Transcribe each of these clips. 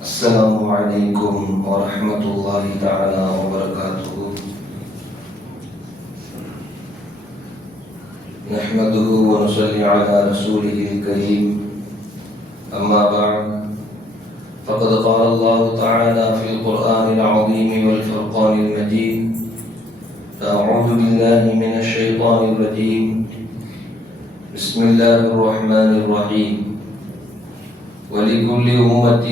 السلام عليكم ورحمة الله تعالى وبركاته. نحمده ونصلي على رسوله الكريم. أما بعد، فقد قال الله تعالى في القرآن العظيم والفرقان المجيد: أعوذ بالله من الشيطان الرجيم. بسم الله الرحمن الرحيم. ولكل أمة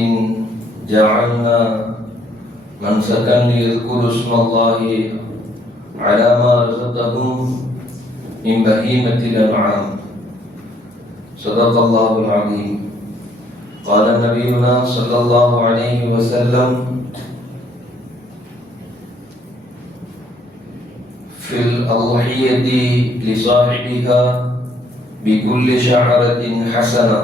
جعلنا منسكا ليذكروا اسم الله على ما رزقهم من بهيمة الأنعام. صدق الله العظيم. قال نبينا صلى الله عليه وسلم: في الأضحية لصاحبها بكل شعرة حسنة،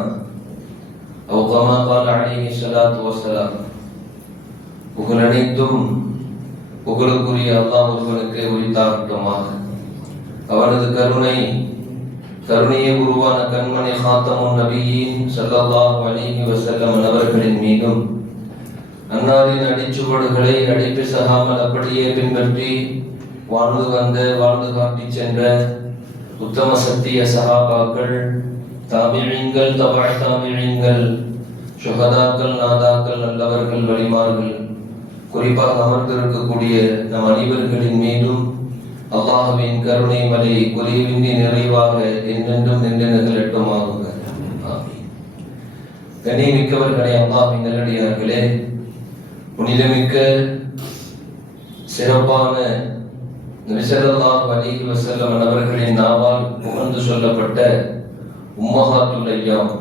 أو كما قال عليه الصلاة والسلام. புகழனைத்தும் புகழுக்குரிய அல்லாஹ் ஒருவனுக்கு உரித்தாகட்டுமாக. அவனது கருணையை உருவான கண்மணி ஹாத்தமுன் நபியின் ஸல்லல்லாஹு அலைஹி வஸல்லம் அவர்களின் மீதும், அன்னாரின் அடிச்சுவடுகளை அடிப்பிசகாமல் அப்படியே பின்பற்றி வாழ்ந்து காட்டி சென்ற உத்தம சத்திய சஹாபாக்கள், தாபிஈன்கள், தபஅ தாபிஈன்கள், ஷுஹதாக்கள், நாதாக்கள், நல்லவர்கள், வலிமார்கள், குறிப்பாக அமர்ந்திருக்கக்கூடிய நம் அனைவர்களின் மீதும் அல்லாஹ்வின் கருணை மலை குறைவின்றி நிறைவாக என்றென்றும் நின்று நிகழட்டுமாக. ஆமீன். கண்ணியமிக்கவர்களே, அல்லாஹ்வின் நல்லடியார்களே, புனிதமிக்க சிறப்பான நபி ஸல்லல்லாஹு அலைஹி வஸல்லம் அவர்களின் நாவால் புகழ்ந்து சொல்லப்பட்ட உம்மஹாத்துல் அய்யாம்,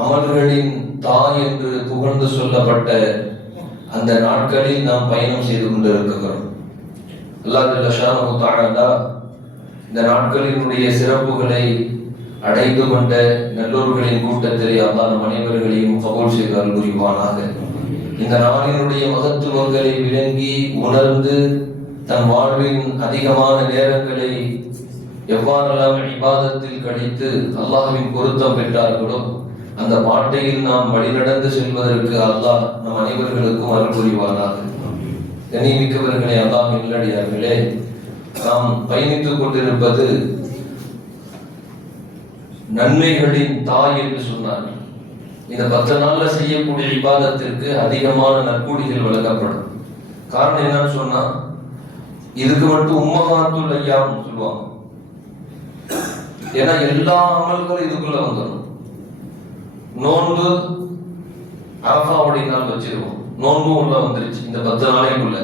அமல்களின் தாய் என்று புகழ்ந்து சொல்லப்பட்ட அந்த நாட்களில் நாம் பயணம் செய்து கொண்டிருக்கிறோம். அல்லாஹ் ஜல்ல ஷானஹு தஆலா இந்த நாட்களினுடைய சிறப்புகளை அடைந்து கொண்ட நல்லோர்களின் கூட்டத்திலே அல்லாஹ் நம் அனைவர்களையும் கபூல் செய்து அருள் புரிவானாக. இந்த நாளினுடைய மகத்துவங்களை விளங்கி உணர்ந்து தன் வாழ்வின் அதிகமான நேரங்களை எவ்வாறெல்லாம் இபாதத்தில் கழித்து அல்லாஹ்வின் பொருத்தம் பெற்றார்களோ அந்த பாட்டையில் நாம் வழிநடந்து செல்வதற்கு அல்லாஹ் நம் அனைவர்களுக்கும் அருள் புரிவானாக. கண்ணியமிக்கவர்களே, அல்லாஹ்வின் நல்லடியார்களே, நாம் பயணித்துக் கொண்டிருப்பது நன்மைகளின் தாய் என்று சொன்னார். இந்த 10 நாள்ல செய்யக்கூடிய இபாதத்திற்கு அதிகமான நற்கூலிகள் வழங்கப்படும். காரணம் என்னன்னு சொன்னா, இதுக்கு மட்டும் உம்மஹாத்துல் அய்யாம் சொல்லுவாங்க. ஏன்னா எல்லா அமல்களும் இதுக்குள்ள வந்துடும். நோன்பு அரஃபாவுடைய நாள் வச்சிருவோம், நோன்பும் உள்ள வந்துருச்சு இந்த 10 நாளைக்குள்ள.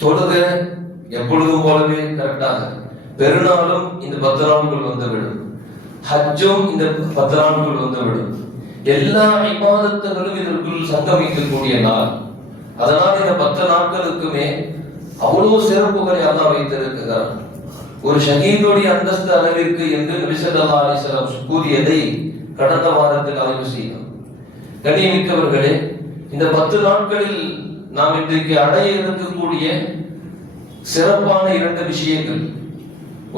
தொழுகை எப்பொழுதும் போலவே கரெக்டாக, பெருநாளும் இந்த 10 நாளுக்குள் வந்துவிடும், ஹஜ்ஜும் இந்த 10 நாளுக்குள் வந்துவிடும். எல்லா இபாதத்துகளும் இதற்குள் சங்கமிக்கக்கூடிய நாள். அதனால் இந்த 10 நாட்களுக்குமே அவ்வளவு சிறப்புகளை அல்லாஹ் வைத்திருக்கிறார். ஒரு ஷஹீதுடைய அந்தஸ்து அளவிற்கு என்று நபி ஸல்லல்லாஹு அலைஹி வஸல்லம் கூறியதை கடந்த வாரத்தில் ஆய்வு செய்தோம். கண்ணியமிக்கவர்களே, இந்த 10 நாட்களில் நாம் இன்றைக்கு அடைய இருக்கக்கூடிய சிறப்பான 2 விஷயங்கள்.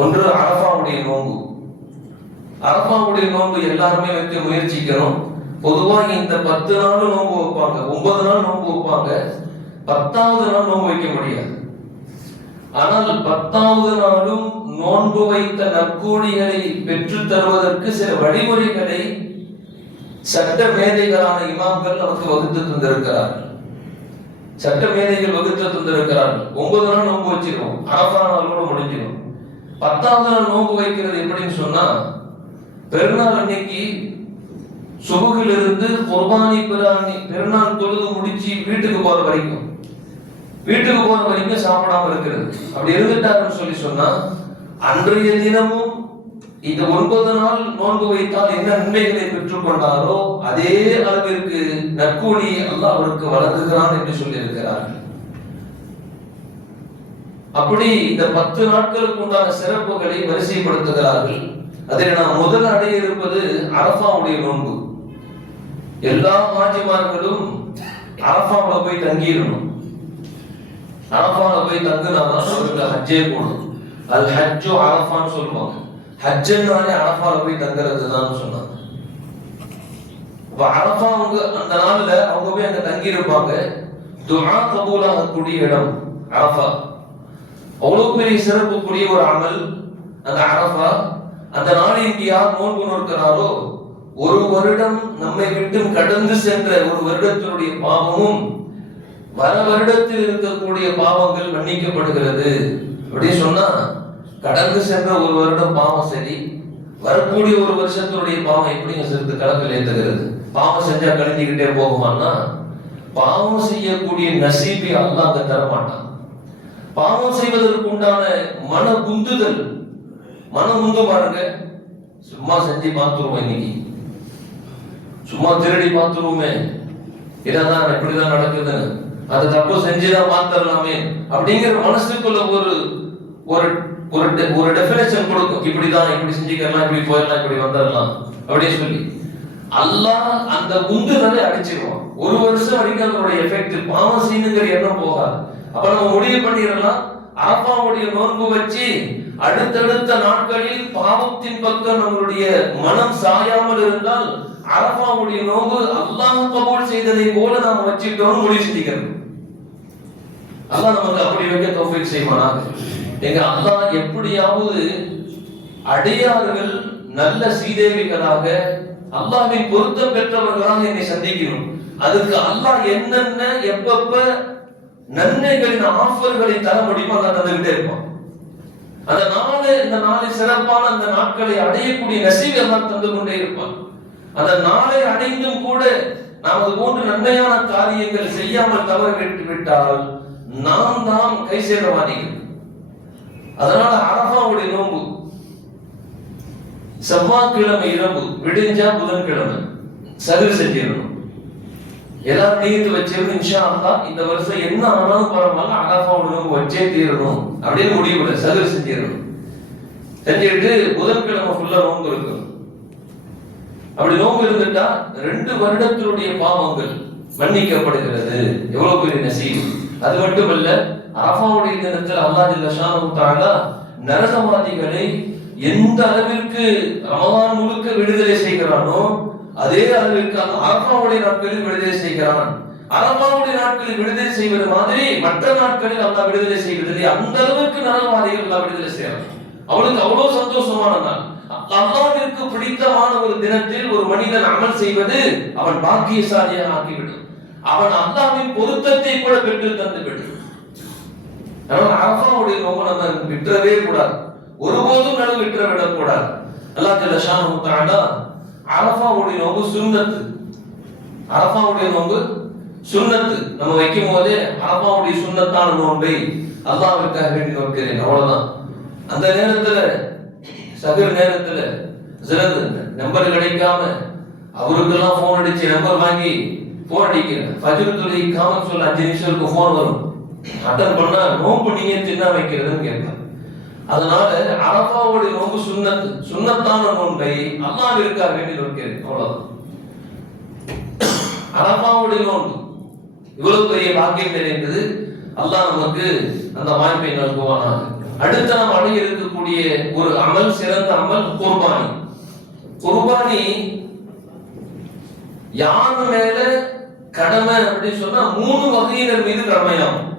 ஒன்று அரஃபாவுடைய நோன்பு. அரஃபாவுடைய நோன்பு எல்லாருமே வைக்க முயற்சிக்கணும். பொதுவாக இந்த 10 நாள் நோன்பு வைப்பாங்க, 9 நாள் நோன்பு வைப்பாங்க, 10வது நாள் நோன்பு வைக்க முடியாது. ஆனால் 10வது நாளும் நோன்பு வைத்த நற்கூலிகளை பெற்று தருவதற்கு சில வழிமுறைகளை சட்ட மேதைகளான இமாம்கள் நமக்கு வகுத்து தந்திருக்கிறார்கள். சட்ட மேதைகள் வகுத்து தந்திருக்கிறார்கள். 9 நாள் நோன்பு வச்சிருக்கோம், அரஃபா நாளோட முடிஞ்சிடும். 10வது நாள் நோன்பு வைக்கிறது எப்படின்னு சொன்னா, பெருநாள் அன்னைக்கு சுபுகிலிருந்து குர்பானி பெருநாள் தொழுது முடிச்சு வீட்டுக்கு போற வரைக்கும் சாப்பிடாம இருக்கிறது. அப்படி இருந்துட்டாருன்னு சொன்னா, அன்றைய தினமும் இந்த 9 நாள் நோன்பு வைத்தால் என்ன நன்மைகளை பெற்றுக் கொண்டாரோ அதே அளவிற்கு நற்கூலி அல்லாஹ் அவருக்கு வழங்குகிறான் என்று சொல்லி இருக்கிறார்கள். அப்படி இந்த 10 நாட்களுக்கு உண்டான சிறப்புகளை வரிசைப்படுத்துகிறார்கள். அதில் நாம் முதல் அடைய இருப்பது அரஃபாவுடைய நோன்பு. எல்லா ஹாஜிமார்களும் அரஃபாவுல போய் தங்கிடணும். அரஃபாவுல போய் தங்கினாதான் அவருக்கு ஹஜ்ஜே போடும். அல் ஹஜ்ஜு அரஃபான்னு சொல்லுவாங்க. ஹஜ்ஜுன்னாலே அரஃபால போய் தங்குறது தான் சொன்னாங்க. அரஃபா அவங்க அந்த நாள்ல அவங்க போய் அங்க தங்கி இருப்பாங்க. துஆ கபூலாகக்கூடிய இடம் அரஃபா. அவ்வளவு பெரிய சிறப்புக்குரிய ஒரு அமல் அந்த அரஃபா. அந்த நாளில் யார் நோன்பு நோக்கிறாரோ ஒரு வருடம் நம்மை விட்டு கடந்து சென்ற ஒரு வருடத்தினுடைய பாவமும் வர வருடத்தில் இருக்கக்கூடிய பாவங்கள் மன்னிக்கப்படுகிறது. அப்படி சொன்னா கடந்து சென்ற ஒரு வருடம் பாவம் சரி, வரக்கூடிய ஒரு வருஷத்தினுடைய பாவம் எப்படிங்க சேர்த்து கலப்பில் ஏற்றுகிறது? பாவம் செஞ்சா கழிஞ்சுக்கிட்டே போகுமான்னா பாவம் செய்யக்கூடிய நசீபை அல்லாஹ் அங்க தரமாட்டான். பாவம் செய்வதற்கு உண்டான மன உந்துதல், மனம் உந்து பாருங்க. சும்மா செஞ்சு பார்த்துருவோம், இன்னைக்கு சும்மா திருடி பார்த்துருவோமே, இதான் எப்படிதான் நடக்குது, அது தப்பு செஞ்சுதான் பார்த்துடலாமே அப்படிங்கிற மனசுக்குள்ள ஒரு ஒரு ஒரு டெஃபினேஷன் கொடுக்கும். இப்படிதான், இப்படி செஞ்சுக்கலாம், இப்படி போயிடலாம், இப்படி வந்துடலாம் அப்படின்னு சொல்லி அல்லாஹ் அந்த உந்துதலை அடிச்சிருவான். ஒரு வருஷம் வரைக்கும் அதனுடைய எஃபெக்ட் பாவம் செய்யுங்கிற எண்ணம் போகாது. அப்ப நம்ம முடிவு பண்ணிடலாம், அரஃபாவுடைய நோன்பு வச்சு அடுத்தடுத்த நாட்களில் பாவத்தின் பக்கம் நம்மளுடைய மனம் சாயாமல் இருந்தால் அரஃபாவுடைய நோன்பு அல்லாஹ் கபூல் செய்ததை போல நாம் வச்சுட்டோம் முடிவு செஞ்சுக்கிறோம். அல்லாஹ் நமக்கு அப்படி வைக்க தௌஃபீக் செய்வானாக. எங்க அல்லாஹ் எப்படியாவது அடியார்கள் நல்ல சீதேவிகளாக அல்லாஹ்வின் பொருத்தம் பெற்றவர்களாக என்னை சந்திக்கணும். அதுக்கு அல்லாஹ் என்னென்ன எப்பப்ப நன்மைகளின் ஆஃபர்களை தர முடியுமோ அல்லாஹ் தந்துகிட்டே இருப்பான். அந்த நாளை, இந்த நாளை சிறப்பான அந்த நாட்களை அடையக்கூடிய நசீபை அல்லாஹ் தந்து கொண்டே இருப்பான். அந்த நாளை அடைந்தும் கூட நாம் அது போன்ற நன்மையான காரியங்கள் செய்யாமல் தவற விட்டால் நாம் தான் கை சேரவாதிகள். அதனால அரஃபாவுடைய நோன்பு செவ்வாய்க்கிழமை இரவு விடிஞ்சா புதன்கிழமை சகர் செஞ்சிடணும். எல்லாரும் நீத்து வச்சிருந்து இன்ஷா அல்லாஹ் இந்த வருஷம் என்ன ஆனாலும் பரவாயில்ல அரஃபாவுடைய நோன்பு வச்சே தீரணும் அப்படின்னு முடிவு சகர் செஞ்சிடணும். செஞ்சுட்டு புதன்கிழமை ஃபுல்லா நோன்பு இருக்கணும். அப்படி நோன்பு இருந்துட்டா 2 வருடத்தினுடைய பாவங்கள் மன்னிக்கப்படுகிறது. எவ்வளவு பெரிய நசீப்! அது மட்டுமல்ல, அரஃபாவுடைய தினத்தில் அல்லாஹ் ஜல்ல ஷானஹு தஆலா நரகவாதிகளை எந்த அளவிற்கு ரமலான் முழுக்க விடுதலை செய்கிறானோ அதே அளவிற்கு அரஃபாவுடைய நாட்களில் விடுதலை செய்கிறான். அரஃபாவுடைய நாட்களில் விடுதலை செய்வது மாதிரி மற்ற நாட்களில் அல்லாஹ் விடுதலை செய்வதில்லை. அந்த அளவுக்கு நரகவாதிகள் அல்லாஹ் விடுதலை செய்யறான். அவனுக்கு அவ்வளவு சந்தோஷமான நாள். அல்லாஹ்விற்கு பிடித்தமான ஒரு தினத்தில் ஒரு மனிதன் அமல் செய்வது அவன் பாக்கியசாலியாக ஆக்கிவிடும். அவன் அல்லாஹ்வின் பொருத்தத்தை கூட பெற்று தந்து விடும். அரஃபாவுடைய நோன்பு நம்ம விட்டுறவே கூடாது, ஒருபோதும் நடுவு விட்டுற விடக்கூடாது. அல்லாஹ் ஜல்ல ஷானஹு தஆலா அரஃபாவுடைய நோன்பு சுன்னத், அரஃபாவுடைய நோன்பு சுன்னத். நம்ம வைக்கும் போதே அரஃபாவுடைய சுன்னத்தான நோன்பை அல்லாஹ்விற்காக வேண்டி நோக்கிறேன், அவ்வளவுதான். அந்த நேரத்துல சகர் நேரத்துல சிலது நம்பர் கிடைக்காம அவருக்கெல்லாம் போன் அடிச்சு நம்பர் வாங்கி போன் அடிக்கிறேன். ஃபஜ்ர் தொழுகை காமத் சொல்ல 5 நிமிஷத்துக்கு போன் வரும், அட்டன் பண்ணா நோன்பு நீங்க தின்னா வைக்கிறதுன்னு கேட்பாங்க. அதனால அரஃபாவுடைய நோன்பு சுன்னத், சுன்னத்தான நோன்பை அல்லாஹ்விற்காக வேண்டி நோக்கிறேன், அவ்வளவுதான். அரஃபாவுடைய நோன்பு இவ்வளவு பெரிய பாக்கியம் நிறைந்தது. அல்லாஹ் நமக்கு அந்த வாய்ப்பை நல்குவானாக. அடுத்து நாம் அடைய இருக்கக்கூடிய ஒரு அமல், சிறந்த அமல் குர்பானி. குர்பானி யார் மேல கடமை அப்படின்னு சொன்னா 3 வகையினர் மீது கடமையாகும்.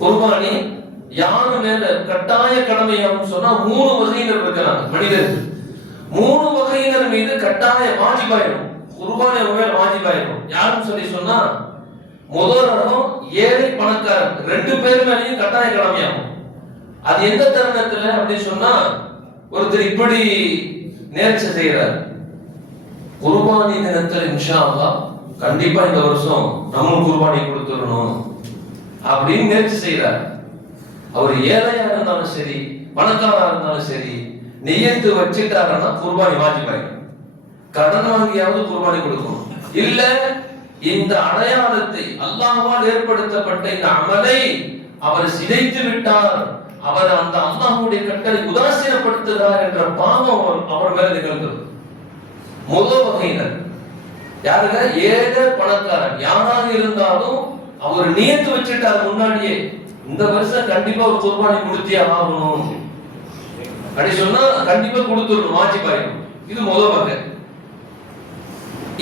குர்பானி யார் மேல கட்டாய கடமையாகும் சொன்னா 3 வகையினர் இருக்கிறாங்க மனிதர்கள். 3 வகையினர் மீது கட்டாய வாஜிபாயிடும், குர்பானி மேல வாஜிபாயிடும். யாருன்னு சொல்லி சொன்னா முதல் ரகம் ஏழை பணக்காரன் 2 பேர் மேலேயும் கட்டாய கடமையாகும். அது எந்த தருணத்துல அப்படின்னு சொன்னா ஒருத்தர் இப்படி நேர்ச்சி செய்யறார், குர்பானி தினத்தில் இன்ஷா அல்லாஹ் கண்டிப்பா இந்த வருஷம் நம்ம குர்பானி கொடுத்துடணும் அப்படின்னு நேர்ச்சி செய்யறார். அவர் ஏழையா இருந்தாலும் சரி பணக்காரா இருந்தாலும் சரி நியத்து வச்சுட்டாருன்னா குர்பானி வாஜிபாயிடும். கடன் வாங்கியாவது குர்பானி கொடுக்கணும். இல்ல இந்த அடையாளத்தை அல்லாஹ்வால் ஏற்படுத்தப்பட்ட இந்த அமலை அவர் சிதைத்து விட்டார், அவர் அந்த அல்லாஹ்வுடைய கட்டளை உதாசீனப்படுத்துகிறார் என்ற பாவம் அவர் மேல நிகழ்ந்தது. முதல் வகையினர் யாருங்க? ஏழை பணக்காரன் யாராக இருந்தாலும் அவர் நியத்து வச்சுட்டார் முன்னாடியே, இந்த வருஷம் கண்டிப்பா ஒரு குர்பானி கொடுத்தே ஆகணும் அப்படி சொன்னா கண்டிப்பா கொடுத்துடணும், வாஜிபாயிடும். இது முதல் வகை.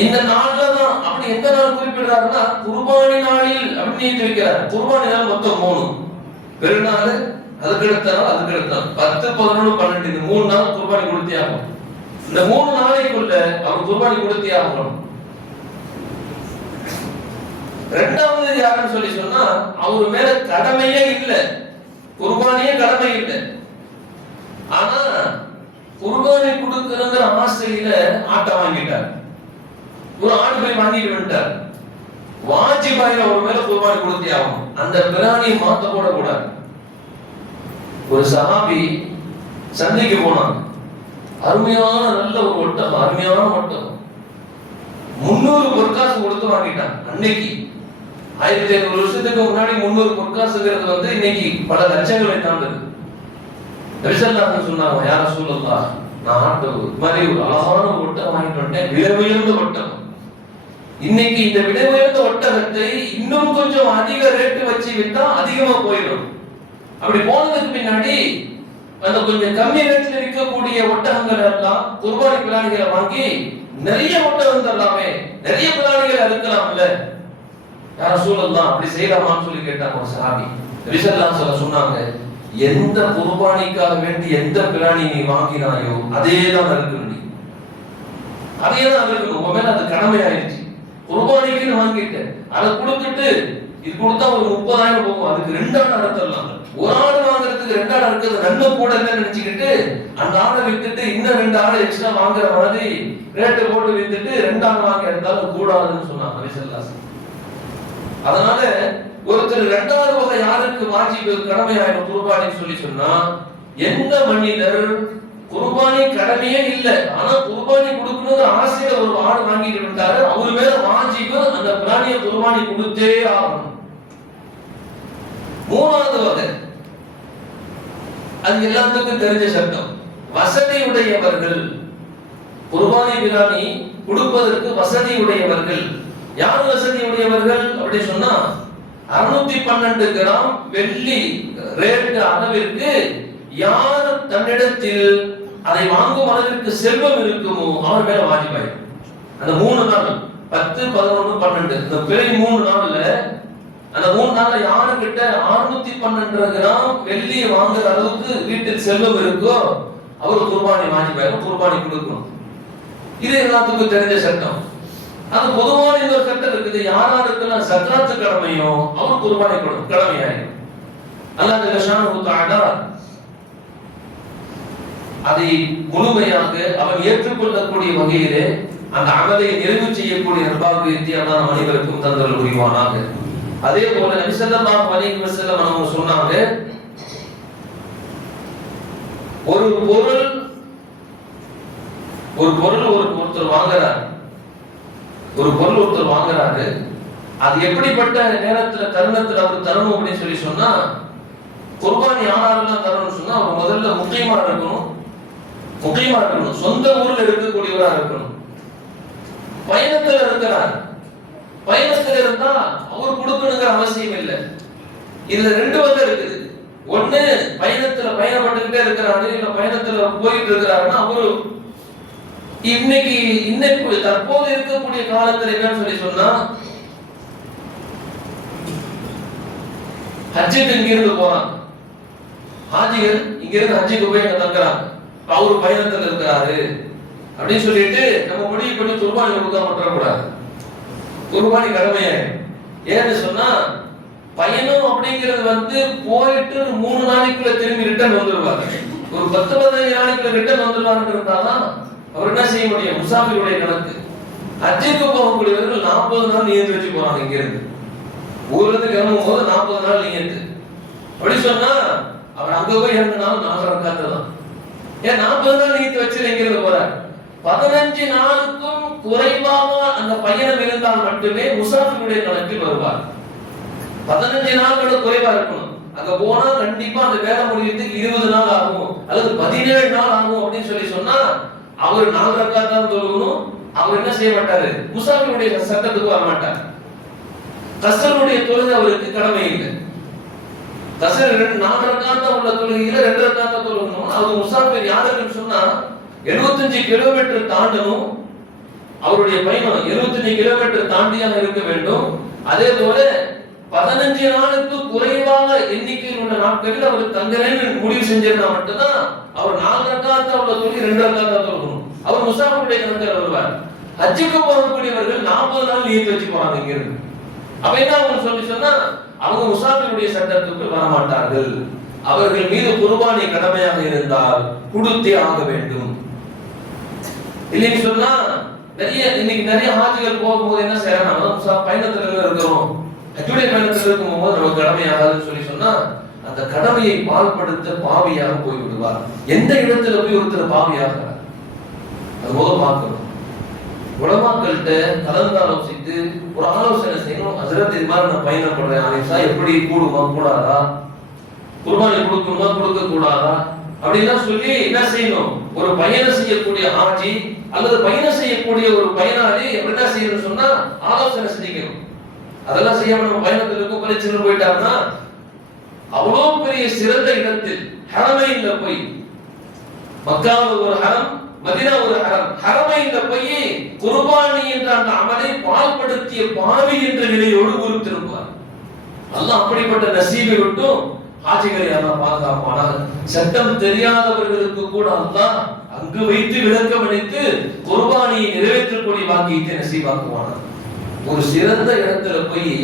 இந்த நாள்ல தான். அப்படி எந்த நாள் குறிப்பிடுறாருன்னா குர்பானி நாளில் அப்படின்னு வைக்கிறார். குர்பானி நாள் மொத்தம் 3, பெருநாள், அதுக்கு அடுத்த நாள், அதுக்கு அடுத்த நாள், 10, 11, 12 இந்த 3 நாள் குர்பானி கொடுத்தே ஆகும். இந்த 3 நாளைக்குள்ள அவர் குர்பானி கொடுத்தே ஆகணும். ரெண்டாவது யாருன்னு சொல்லி சொன்னா அவர் மேல கடமையே இல்லை, குர்பானியே கடமை இல்லை. ஆனா குர்பானி கொடுக்கறங்கிற ஆசையில ஆட்டை வாங்கிட்டார். ஒரு ஆடு போய் வாங்கிட்டு வந்துட்டார். வாஜிபாயில ஒரு மேல குர்பானி கொடுத்தே ஆகும். அந்த பிராணியை மாத்த கூட கூடாது. ஒரு சஹாபி சந்தைக்கு போனாங்க. அருமையான நல்ல ஒரு ஒட்டகம், அருமையான ஒட்டகம், 300 பொற்காசு கொடுத்து வாங்கிட்டான். அன்னைக்கு 1500 வருஷத்துக்கு முன்னாடி 300 பொற்காசுங்கிறது வந்து இன்னைக்கு பல லட்சங்களை தாண்டது. ரிசல்ட் சொன்னாங்க, யார சொல்லலாம், நான் ஆட்டு மாதிரி ஒரு அழகான ஒட்டகம் வாங்கிட்டு வந்துட்டேன், விலை உயர்ந்த ஒட்டகம். இன்னைக்கு இந்த விலை உயர்ந்த ஒட்டகத்தை இன்னும் கொஞ்சம் அதிக ரேட்டு வச்சு விட்டா அதிகமா போயிடும். அப்படி போனதுக்கு பின்னாடி அந்த கொஞ்சம் கம்மி ரேட்ல இருக்கக்கூடிய ஒட்டகங்கள் எல்லாம் குர்பானி பிராணிகளை வாங்கி நிறைய ஒட்டகம் தரலாமே, நிறைய பிராணிகளை அறுக்கலாம்ல, யார சொல்லலாம், அப்படி செய்யலாமான்னு சொல்லி கேட்டாங்க ஒரு சஹாபி. ரிசல்ட் சொன்னாங்க, எந்த குர்பானிக்காக வேண்டி எந்த பிராணி நீ வாங்கினாயோ அதேதான் அறுக்கணும், நீ அதேதான் அறுக்கணும். உங்க மேல அது கடமை ஆயிடுச்சு. குர்பானிக்கு வாங்கிட்டேன், அதை கொடுத்துட்டு இது கொடுத்தா ஒரு 30,000 போகும், அதுக்கு 2 ஆடு அறுத்தரலாம். ஒரு ஆடு வாங்குறதுக்கு 2 ஆடு அறுக்கிறது நன்மை கூட இல்லைன்னு நினைச்சுக்கிட்டு அந்த ஆடை வித்துட்டு இன்னும் 2 ஆடு எக்ஸ்ட்ரா வாங்குற மாதிரி ரேட்டு போட்டு வித்துட்டு 2 ஆடு வாங்கி எடுத்தாலும் கூடாதுன்னு சொன்னாங்க ரிசல்ட். அதனால ஒருத்தர் 2வது வகை யாருக்கு வாஜிபு கடமையாயிரும் குர்பானின்னு சொல்லி சொன்னா, எந்த மனிதர் குர்பானி கடமையே இல்லை, ஆனா குர்பானி கொடுக்கணுங்கிற ஆசையில ஒரு ஆடு வாங்கிட்டு விட்டாரு, அவரு மேல வாஜிபு அந்த பிராணியை குர்பானி கொடுத்தே ஆகணும். 3வது வகை, அது எல்லாத்துக்கும் தெரிஞ்ச சட்டம், வசதியுடையவர்கள். குர்பானி பிராணி கொடுப்பதற்கு வசதியுடையவர்கள். யார் வசதியுடையவர்கள் அப்படி சொன்னா, 612 கிராம் வெள்ளி ரேட் அளவிற்கு யார் தன்னிடத்தில் அதை வாங்கும் அளவிற்கு செல்வம் இருக்குமோ அவர் மேல வாஜிபாய். அந்த 3 நாள் 10, 11, 12 இந்த பிறை 3 நாள்ல, அந்த 3 நாள்ல யாருக்கிட்ட 612 கிராம் வெள்ளி வாங்குற அளவுக்கு வீட்டில் செல்வம் இருக்கோ அவர் குர்பானி வாஜிபாய், குர்பானி கொடுக்கணும். இது எல்லாத்துக்கும் தெரிஞ்ச சட்டம். அது பொதுவான இன்னொரு சட்டம் இருக்குது, யாராருக்கெல்லாம் ஜகாத் கடமையோ அவர் குர்பானி கொடுக்கணும், கடமையாயிரும். அல்லாஹ் ஜல்லஷானஹு தஆலா அதை முழுமையாக அவன் ஏற்றுக்கொள்ளக்கூடிய வகையிலே அந்த அமலை நிறைவு செய்யக்கூடிய நற்பாக்கியத்தை அல்லாஹ் நம் அனைவருக்கும் தந்தருள் புரிவானாக. அதே போல நபி ஸல்லல்லாஹு அலைஹி வஸல்லம் அவங்க சொன்னாங்க, ஒரு பொருள் ஒருத்தர் வாங்குறார், ஒரு பொருள் ஒருத்தர் வாங்குறாரு, அது எப்படிப்பட்ட நேரத்துல தருணத்துல அவர் தரணும் அப்படின்னு சொல்லி சொன்னா, குர்பானி யாரெல்லாம் தரணும்னு சொன்னா அவர் முதல்ல முக்கியமா இருக்கணும், சொந்த ஊர்ல இருக்கக்கூடியவரா இருக்கணும். பயணத்துல இருக்கிறார், பயணத்துல இருந்தா அவர் கொடுக்கணுங்கிற அவசியம் இல்லை. இதுல 2 வகை இருக்குது. ஒண்ணு, பயணப்பட்டுக்கிட்டே இருக்கிறாரு, இல்ல பயணத்துல போயிட்டு இருக்கிறாருன்னா அவரு இன்னைக்கு தற்போது இருக்கக்கூடிய காலத்துல என்னன்னு சொல்லி சொன்னா, ஹஜ்ஜுக்கு இங்கிருந்து போறாங்க, ஹாஜிகள் இங்கிருந்து ஹஜ்ஜுக்கு போய் அங்க தங்குறாங்க, அவரு பயணத்துல இருக்கிறாரு அப்படின்னு சொல்லிட்டு நம்ம முடிவு பண்ணி குர்பானி கொடுக்காம விட்டுறக்கூடாது. குர்பானி கடமையாயிடும். ஏன்னு சொன்னா, பயணம் அப்படிங்கிறது வந்து போயிட்டு 3 நாளைக்குள்ள திரும்பி ரிட்டர்ன் வந்துருவாரு. ஒரு 10-15 நாளைக்குள்ள ரிட்டர்ன் வந்துருவாருன்னு இருந்தாதான் அவர் என்ன செய்ய முடியும், முசாஃபிருடைய கணக்கு. ஹஜ்ஜுக்கு போகக்கூடியவர்கள் 40 நாள் நியத்து வச்சு போறாங்க. இங்க இருந்து ஊர்ல இருந்து கிளம்பும் போது 40 நாள் நியத்து. அப்படி சொன்னா அவர் அங்க போய் 2 நாள் 4 ரக்காத்து தான். ஏன் 40 நாள் நியத்து வச்சு எங்க இருந்து போறாரு? 15 நாளுக்கும் குறைவாக அந்த பயணம் இருந்தால் மட்டுமே முசாஃபிருடைய கணக்கில் வருவார். 15 நாட்களோட குறைவா இருக்கணும். அங்க போனா கண்டிப்பா அந்த வேலை முடியறதுக்கு 20 நாள் ஆகும் அல்லது 17 நாள் ஆகும் அப்படின்னு சொல்லி சொன்னா அவர் 4 ரக்காத் தான் தொழுகணும். அவர் என்ன செய்ய மாட்டாரு, முசாஃபிருடைய சட்டத்துக்கு வர மாட்டார். கஸ்ருடைய தொழுகை அவருக்கு கடமை இல்லை. கஸ்ர் 4 ரக்காத் உள்ள தொழுகையில 2 ரக்காத் தான் தொழுகணும். அது முசாஃபிர் யாருன்னு சொன்னா 75 கிலோமீட்டர் தாண்டணும், அவருடைய பயணம் 75 கிலோமீட்டர் தாண்டியாக இருக்க வேண்டும். அதே போல 15 நாளுக்கு குறைவாக எண்ணிக்கையில் உள்ள நாட்களில் அவர் தங்குறேன்னு முடிவு செஞ்சிருந்தா மட்டும்தான் அவர் 4 ரக்காத் அவ்வளவு தொழுகி 2 ரக்காத் தொழுகணும். அவர் முசாஃபிருடைய கணக்கில் வருவார். ஹஜ்ஜுக்கு போகக்கூடியவர்கள் 40 நாள் நியத்து வச்சு போறாங்க இங்க இருந்து. அப்ப என்ன அவங்க சொல்லி சொன்னா அவங்க முசாஃபிருடைய சட்டத்துக்கு வரமாட்டார்கள். அவர்கள் மீது குர்பானி கடமையாக இருந்தால் கொடுத்தே ஆக வேண்டும். இல்லைன்னு சொன்னா இன்னைக்கு நிறைய ஹாஜிகள் போகும்போது என்ன செய்யறாங்க, பயணத்துல இருக்கிறோம், ஹஜ்ஜுடைய பயணத்தில் இருக்கும்போது நமக்கு கடமையாகாதுன்னு சொல்லி சொன்னா அந்த கடமையை பால்படுத்த பாவியாக போய் விடுவார். எந்த இடத்துல போய் ஒருத்தர் பாவியாக அது போல பார்க்கணும். உலமாக்கள்கிட்ட கலந்தாலோசித்து ஒரு ஆலோசனை செய்யணும். ஹஜ்ரத் இது மாதிரி நான் பயணம் பண்றேன், ஆனிஷா எப்படி கூடுமா கூடாதா, குர்பானி கொடுக்கணுமா கொடுக்க கூடாதா அப்படின்லாம் சொல்லி என்ன செய்யணும். ஒரு பயணம் செய்யக்கூடிய ஆட்சி அல்லது பயணம் செய்யக்கூடிய ஒரு பயனாளி என்ன செய்யணும்னு சொன்னா ஆலோசனை செஞ்சுக்கணும். அதெல்லாம் செய்யாம நம்ம பயணத்தில் இருக்கும் பிரச்சனை போயிட்டாருன்னா அவ்வளவு பெரிய சிறந்த இடத்தில் ஹரமைன்ல போய், மக்காவில் ஒரு ஹரம், மதீனா ஒரு ஹரம், ஹரமைன்ல போய் குர்பானி என்ற அந்த அமலை பால்படுத்திய பாவி என்ற நிலையோடு குறித்திருப்பார். அல்லாஹ் அப்படிப்பட்ட நசீபை விட்டும் ஹாஜிகளை அல்லாஹ் பாதுகாப்பானாக. சட்டம் தெரியாதவர்களுக்கு கூட அல்லாஹ் அங்கு வைத்து விளக்கம் அளித்து குர்பானியை நிறைவேற்றக்கூடிய பாக்கியத்தை நசீபாக்குவானாக. ஒரு சிறந்த இடத்துல போய்